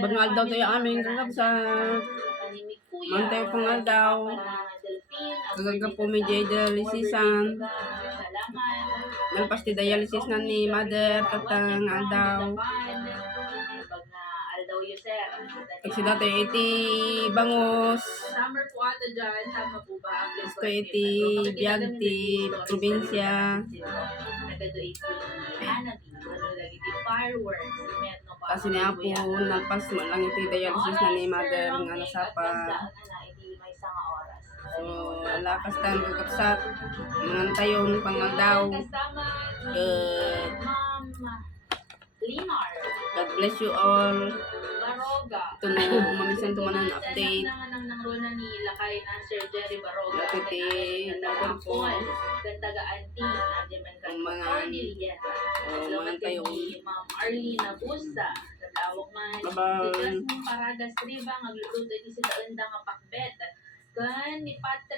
Bangal daw tayo amin kagab sa Mantay pangal daw. Kagagap po may dialysisan. Nagpasti dialysis na ni mother katangal daw. Kasi dati iti bangos. Summer po ata dyan, tama po ba? Gusto iti biyag ti probinsya. Kasi niya po nalpas mo lang iti dialysis na ni mother nga nasapa. So, lakas tayo kakapsat. Mga tayon pangal daw. God bless you all. Ito na yung mamisan tumanan update. Nang rona ni Lakay na Sir Jerry Baroga. Iti number po. Gantaga-anti. Mga tayo. Ma'am Arlene Busa. Tatawag man. Bye-bye. Tigas mong paragas riba. Ngagluto ito si Daunda nga pakbet. Kan ni Patrick.